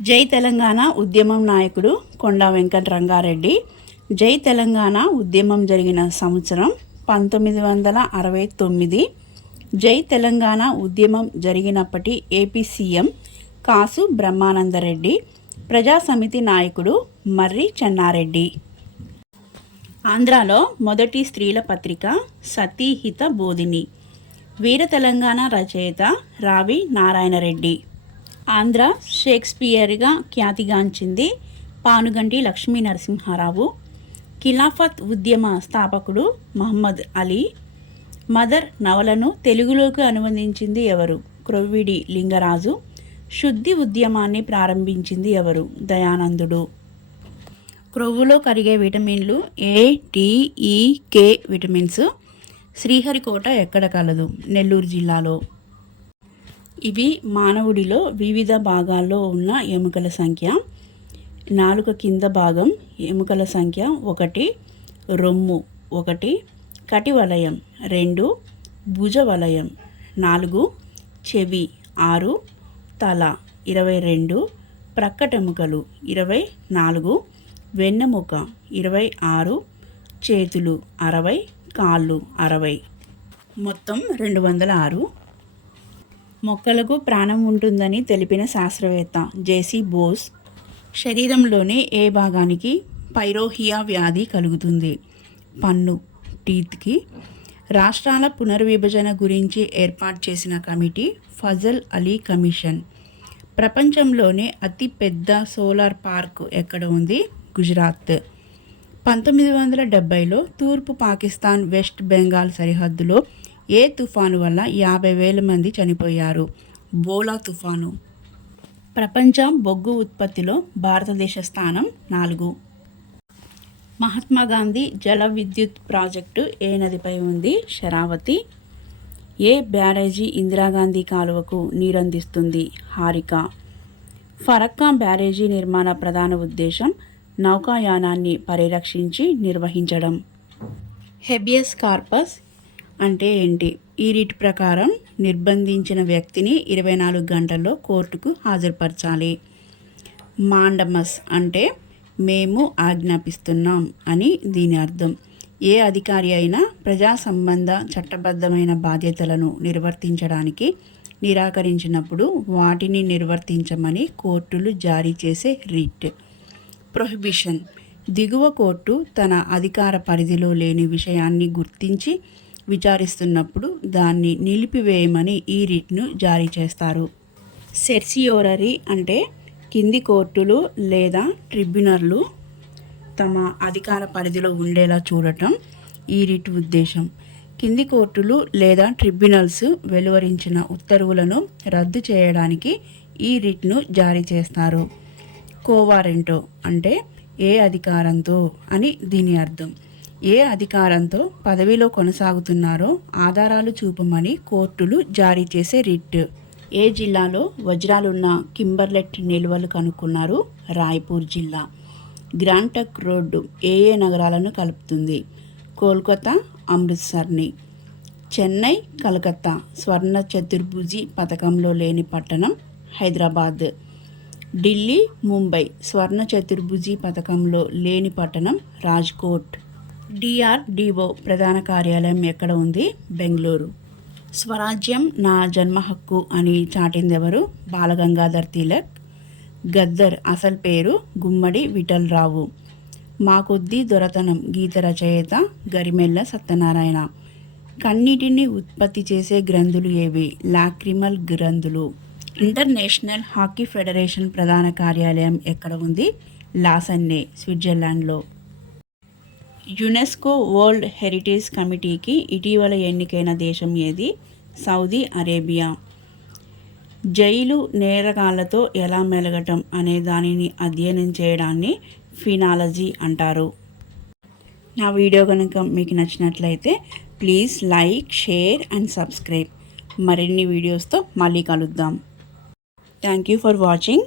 జై తెలంగాణ ఉద్యమం నాయకుడు కొండా వెంకట రంగారెడ్డి. జై తెలంగాణ ఉద్యమం జరిగిన సంవత్సరం 1969. జై తెలంగాణ ఉద్యమం జరిగినప్పటి ఏపీ సీఎం కాసు బ్రహ్మానందరెడ్డి. ప్రజాసమితి నాయకుడు మర్రి చెన్నారెడ్డి. ఆంధ్రాలో మొదటి స్త్రీల పత్రిక సతీహిత బోధిని. వీర తెలంగాణ రచయిత రావి నారాయణరెడ్డి. ఆంధ్ర షేక్స్పియర్గా ఖ్యాతిగాంచింది పానుగంటి లక్ష్మీ నరసింహారావు. ఖిలాఫత్ ఉద్యమ స్థాపకుడు మహమ్మద్ అలీ. మదర్ నవలను తెలుగులోకి అనువదించింది ఎవరు? క్రొవ్విడి లింగరాజు. శుద్ధి ఉద్యమాన్ని ప్రారంభించింది ఎవరు? దయానందుడు. క్రొవ్వులో కరిగే విటమిన్లు ఏ, డి, ఈ, కే విటమిన్స్. శ్రీహరికోట ఎక్కడ కలదు? నెల్లూరు జిల్లాలో. ఇవి మానవుడిలో వివిధ భాగాల్లో ఉన్న ఎముకల సంఖ్య. నాలుక కింద భాగం ఎముకల సంఖ్య 1, రొమ్ము 1, కటి వలయం 2, భుజ వలయం 4, చెవి 6, తల 22, ప్రక్కటెముకలు 24, వెన్నెముక 26, చేతులు 60, కాళ్ళు 60, మొత్తం 206. మొక్కలకు ప్రాణం ఉంటుందని తెలిపిన శాస్త్రవేత్త జేసీ బోస్. శరీరంలోని ఏ భాగానికి పైరోహియా వ్యాధి కలుగుతుంది? పన్ను, టీత్కి. రాష్ట్రాల పునర్విభజన గురించి ఏర్పాటు చేసిన కమిటీ ఫజల్ అలీ కమిషన్. ప్రపంచంలోనే అతి పెద్ద సోలార్ పార్క్ ఎక్కడ ఉంది? గుజరాత్. 1970లో తూర్పు పాకిస్తాన్ వెస్ట్ బెంగాల్ సరిహద్దులో ఏ తుఫాను వల్ల 50,000 మంది చనిపోయారు? బోలా తుఫాను. ప్రపంచ బొగ్గు ఉత్పత్తిలో భారతదేశ స్థానం 4. మహాత్మా గాంధీ జల విద్యుత్ ప్రాజెక్టు ఏ నదిపై ఉంది? శరావతి. ఏ బ్యారేజీ ఇందిరాగాంధీ కాలువకు నీరందిస్తుంది? హారిక. ఫరక్కా బ్యారేజీ నిర్మాణ ప్రధాన ఉద్దేశం నౌకాయానాన్ని పరిరక్షించి నిర్వహించడం. హెబియస్ కార్పస్ అంటే ఏంటి? ఈ రిట్ ప్రకారం నిర్బంధించిన వ్యక్తిని 24 గంటల్లో కోర్టుకు హాజరుపరచాలి. మాండమస్ అంటే మేము ఆజ్ఞాపిస్తున్నాం అని దీని అర్థం. ఏ అధికారి అయినా ప్రజా సంబంధ చట్టబద్ధమైన బాధ్యతలను నిర్వర్తించడానికి నిరాకరించినప్పుడు వాటిని నిర్వర్తించమని కోర్టులు జారీ చేసే రిట్. ప్రొహిబిషన్. దిగువ కోర్టు తన అధికార పరిధిలో లేని విషయాన్ని గుర్తించి విచారిస్తున్నప్పుడు దాన్ని నిలిపివేయమని ఈ రిట్ను జారీ చేస్తారు. సెర్సియోరరీ అంటే కింది కోర్టులు లేదా ట్రిబ్యునర్లు తమ అధికార పరిధిలో ఉండేలా చూడటం ఈ రిట్ ఉద్దేశం. కింది కోర్టులు లేదా ట్రిబ్యునల్స్ వెలువరించిన ఉత్తర్వులను రద్దు చేయడానికి ఈ రిట్ను జారీ చేస్తారు. కోవారెంటో అంటే ఏ అధికారంతో అని దీని అర్థం. ఏ అధికారంతో పదవిలో కొనసాగుతున్నారో ఆధారాలు చూపమని కోర్టులు జారీ చేసే రిట్. ఏ జిల్లాలో వజ్రాలున్న కింబర్లెట్ నిల్వలు కనుక్కున్నారు? రాయ్పూర్ జిల్లా. గ్రాండ్ ట్రంక్ రోడ్డు ఏ నగరాలను కలుపుతుంది? కోల్కతా, అమృత్సర్ని. చెన్నై, కలకత్తా స్వర్ణ చతుర్భుజి పథకంలో లేని పట్టణం హైదరాబాద్. ఢిల్లీ, ముంబై స్వర్ణ చతుర్భుజి పథకంలో లేని పట్టణం రాజ్కోట్. DRDO ప్రధాన కార్యాలయం ఎక్కడ ఉంది? బెంగళూరు. స్వరాజ్యం నా జన్మ హక్కు అని చాటిందెవరు? బాలగంగాధర్ తిలక్. గద్దర్ అసలు పేరు గుమ్మడి విఠలరావు. మా కొద్దీ దొరతనం గీత రచయిత గరిమెళ్ళ సత్యనారాయణ. కన్నీటిని ఉత్పత్తి చేసే గ్రంథులు ఏవి? లాక్రిమల్ గ్రంథులు. ఇంటర్నేషనల్ హాకీ ఫెడరేషన్ ప్రధాన కార్యాలయం ఎక్కడ ఉంది? లాసన్నే, స్విట్జర్లాండ్లో. యునెస్కో వరల్డ్ హెరిటేజ్ కమిటీకి ఇటీవల ఎన్నికైన దేశం ఏది? Saudi Arabia. జైలు నేరగాళ్లతో ఎలా మెలగటం అనే దానిని అధ్యయనం చేయడాన్ని ఫినాలజీ అంటారు. నా వీడియో కనుక మీకు నచ్చినట్లయితే please like, share and subscribe. మరిన్ని వీడియోస్తో మళ్ళీ కలుద్దాం. Thank you for watching.